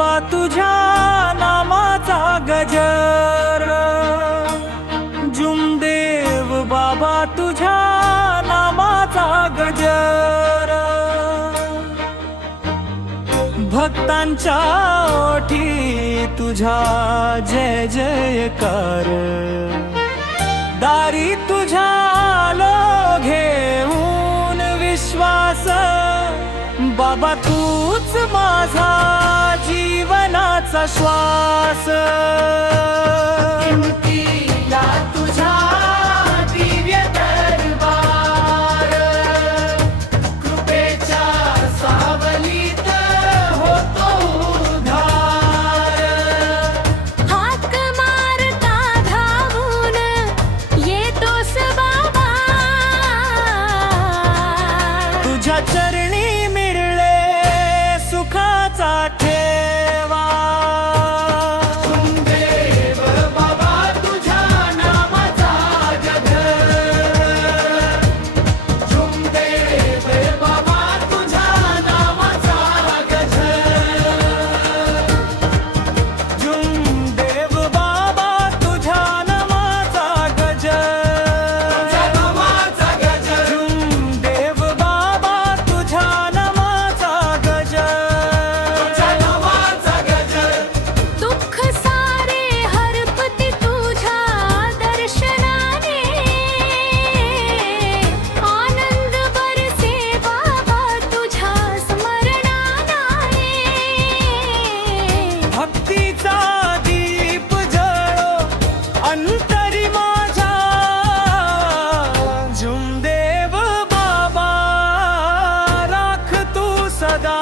बाबा तुझ्या नामाचा गजर, जुमदेव बाबा तुझ्या नामाचा गजर, भक्तांच्या ओठी तुझा जय जयकार, दारी तुझ्या आलो घेऊन विश्वास, बाबा तूच माझा जीवनाचा श्वास. किमतीला तुझा दिव्य दरबार, कृपेच्या सावलीत होतो उद्धार. हाक मारता धावून येतोस बाबा, तुझ्या चरणी मिळले सुखाचा ठेवा. जुमदेव बाबा तुझ्या नामाचा गजर, जुमदेव बाबा तुझ्या नामाचा गजर, जुमदेव बाबा तुझ्या नामाचा गजर, नामाचा गजर, जुमदेव बाबा तुझ्या नामाचा गजर. नामाचा गजर. दुःख सारे हरपती तुझ्या दर्शनाने, आनंद बरसे बाबा तुझ्या स्मरणाने. भक्तीचा दीप जळो अंतरी माझ्या, जुमदेव बाबा राख तू सदा.